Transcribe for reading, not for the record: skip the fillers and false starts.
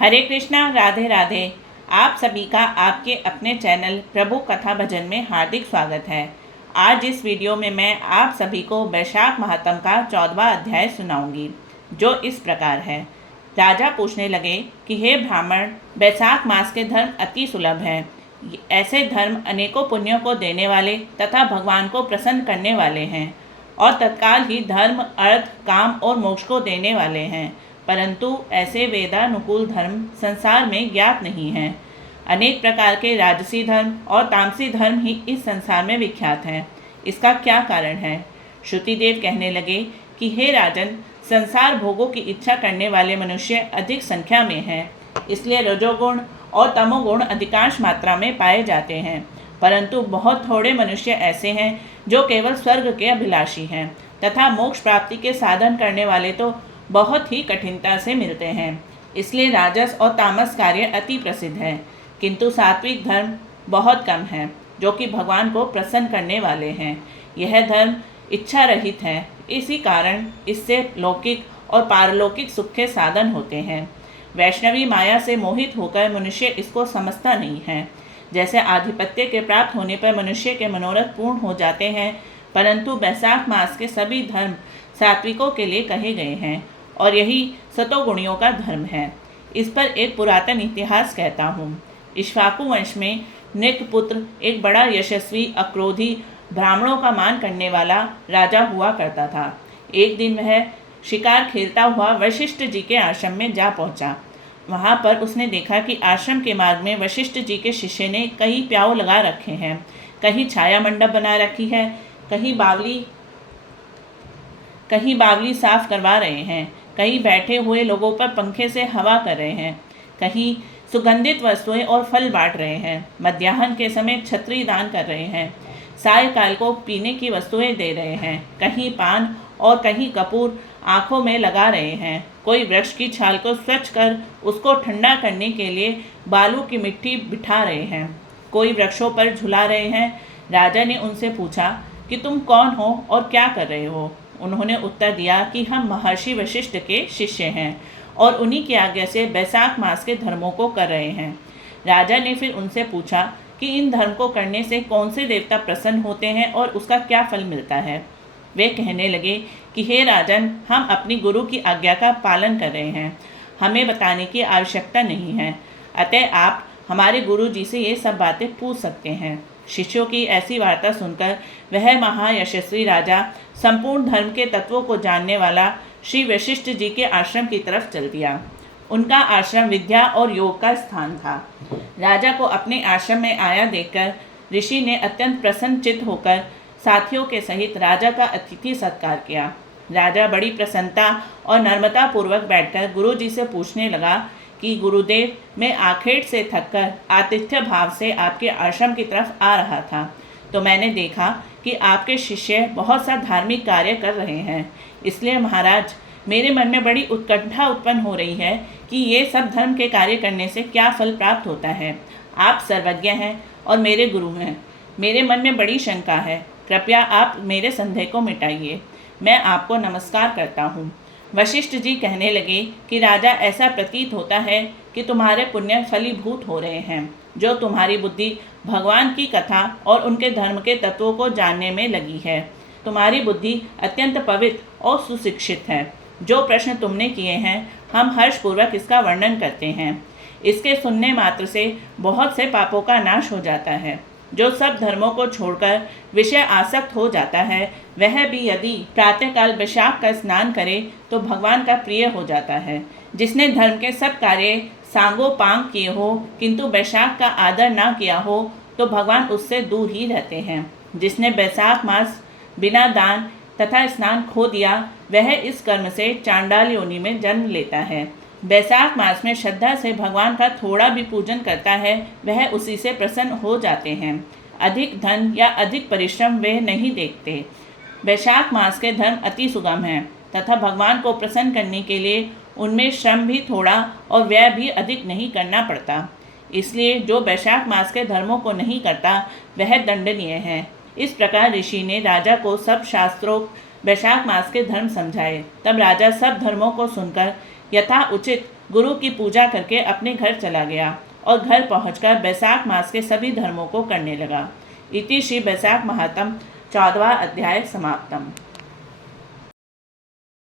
हरे कृष्णा, राधे राधे। आप सभी का आपके अपने चैनल प्रभु कथा भजन में हार्दिक स्वागत है। आज इस वीडियो में मैं आप सभी को वैशाख महात्म का 14वां अध्याय सुनाऊंगी, जो इस प्रकार है। राजा पूछने लगे कि हे ब्राह्मण, वैशाख मास के धर्म अति सुलभ हैं। ऐसे धर्म अनेकों पुण्यों को देने वाले तथा भगवान को प्रसन्न करने वाले हैं और तत्काल ही धर्म, अर्थ, काम और मोक्ष को देने वाले हैं। परंतु ऐसे वेदानुकूल धर्म संसार में ज्ञात नहीं हैं। अनेक प्रकार के राजसी धर्म और तामसी धर्म ही इस संसार में विख्यात हैं। इसका क्या कारण है? श्रुतिदेव कहने लगे कि हे राजन, संसार भोगों की इच्छा करने वाले मनुष्य अधिक संख्या में हैं, इसलिए रजोगुण और तमोगुण अधिकांश मात्रा में पाए जाते हैं। परंतु बहुत थोड़े मनुष्य ऐसे हैं जो केवल स्वर्ग के अभिलाषी हैं तथा मोक्ष प्राप्ति के साधन करने वाले तो बहुत ही कठिनता से मिलते हैं। इसलिए राजस और तामस कार्य अति प्रसिद्ध है, किंतु सात्विक धर्म बहुत कम है, जो कि भगवान को प्रसन्न करने वाले हैं। यह धर्म इच्छा रहित है, इसी कारण इससे लौकिक और पारलौकिक सुख के साधन होते हैं। वैष्णवी माया से मोहित होकर मनुष्य इसको समझता नहीं है। जैसे आधिपत्य के प्राप्त होने पर मनुष्य के मनोरथ पूर्ण हो जाते हैं, परंतु वैशाख मास के सभी धर्म सात्विकों के लिए कहे गए हैं और यही सतोगुणियों का धर्म है। इस पर एक पुरातन इतिहास कहता हूँ। इक्ष्वाकु वंश में नृकपुत्र एक बड़ा यशस्वी, अक्रोधी, ब्राह्मणों का मान करने वाला राजा हुआ करता था। एक दिन वह शिकार खेलता हुआ वशिष्ठ जी के आश्रम में जा पहुंचा। वहां पर उसने देखा कि आश्रम के मार्ग में वशिष्ठ जी के शिष्य ने कई प्याऊ लगा रखे हैं, कहीं छाया मंडप बना रखी है, कहीं बावली साफ करवा रहे हैं, कहीं बैठे हुए लोगों पर पंखे से हवा कर रहे हैं, कहीं सुगंधित वस्तुएं और फल बांट रहे हैं, मध्याह्न के समय छत्री दान कर रहे हैं, सायकाल को पीने की वस्तुएं दे रहे हैं, कहीं पान और कहीं कपूर आँखों में लगा रहे हैं, कोई वृक्ष की छाल को स्वच्छ कर उसको ठंडा करने के लिए बालू की मिट्टी बिठा रहे हैं, कोई वृक्षों पर झुला रहे हैं। राजा ने उनसे पूछा कि तुम कौन हो और क्या कर रहे हो? उन्होंने उत्तर दिया कि हम महर्षि वशिष्ठ के शिष्य हैं और उन्हीं की आज्ञा से वैशाख मास के धर्मों को कर रहे हैं। राजा ने फिर उनसे पूछा कि इन धर्म को करने से कौन से देवता प्रसन्न होते हैं और उसका क्या फल मिलता है? वे कहने लगे कि हे राजन, हम अपनी गुरु की आज्ञा का पालन कर रहे हैं, हमें बताने की आवश्यकता नहीं है, अतः आप हमारे गुरु जी से ये सब बातें पूछ सकते हैं। शिष्यों की ऐसी वार्ता सुनकर वह महायशस्वी राजा संपूर्ण धर्म के तत्वों को जानने वाला श्री वशिष्ठ जी के आश्रम की तरफ चल दिया। उनका आश्रम विद्या और योग का स्थान था। राजा को अपने आश्रम में आया देखकर ऋषि ने अत्यंत प्रसन्नचित्त होकर साथियों के सहित राजा का अतिथि सत्कार किया। राजा बड़ी प्रसन्नता और नम्रता पूर्वक बैठकर गुरु जी से पूछने लगा कि गुरुदेव, मैं आखेट से थककर आतिथ्य भाव से आपके आश्रम की तरफ आ रहा था, तो मैंने देखा कि आपके शिष्य बहुत सा धार्मिक कार्य कर रहे हैं। इसलिए महाराज, मेरे मन में बड़ी उत्कंठा उत्पन्न हो रही है कि ये सब धर्म के कार्य करने से क्या फल प्राप्त होता है। आप सर्वज्ञ हैं और मेरे गुरु हैं। मेरे मन में बड़ी शंका है, कृपया आप मेरे संदेह को मिटाइए। मैं आपको नमस्कार करता हूँ। वशिष्ठ जी कहने लगे कि राजा, ऐसा प्रतीत होता है कि तुम्हारे पुण्य फलीभूत हो रहे हैं, जो तुम्हारी बुद्धि भगवान की कथा और उनके धर्म के तत्वों को जानने में लगी है। तुम्हारी बुद्धि अत्यंत पवित्र और सुशिक्षित है। जो प्रश्न तुमने किए हैं, हम हर्षपूर्वक इसका वर्णन करते हैं। इसके सुनने मात्र से बहुत से पापों का नाश हो जाता है। जो सब धर्मों को छोड़कर विषय आसक्त हो जाता है, वह भी यदि प्रातःकाल वैशाख का स्नान करे तो भगवान का प्रिय हो जाता है। जिसने धर्म के सब कार्य सांगोपांग किए हो किंतु वैशाख का आदर ना किया हो, तो भगवान उससे दूर ही रहते हैं। जिसने वैशाख मास बिना दान तथा स्नान खो दिया, वह इस कर्म से चांडाल योनि में जन्म लेता है। वैशाख मास में श्रद्धा से भगवान का थोड़ा भी पूजन करता है, वह उसी से प्रसन्न हो जाते हैं। अधिक धन या अधिक परिश्रम वे नहीं देखते। वैशाख मास के धर्म अति सुगम हैं तथा भगवान को प्रसन्न करने के लिए उनमें श्रम भी थोड़ा और व्यय भी अधिक नहीं करना पड़ता। इसलिए जो वैशाख मास के धर्मों को नहीं करता, वह दंडनीय है। इस प्रकार ऋषि ने राजा को सब शास्त्रोक्त वैशाख मास के धर्म समझाए। तब राजा सब धर्मों को सुनकर यथा उचित गुरु की पूजा करके अपने घर चला गया और घर पहुंचकर बैसाख मास के सभी धर्मों को करने लगा। इति श्री बैसाख महात्म 14वां अध्याय समाप्तम।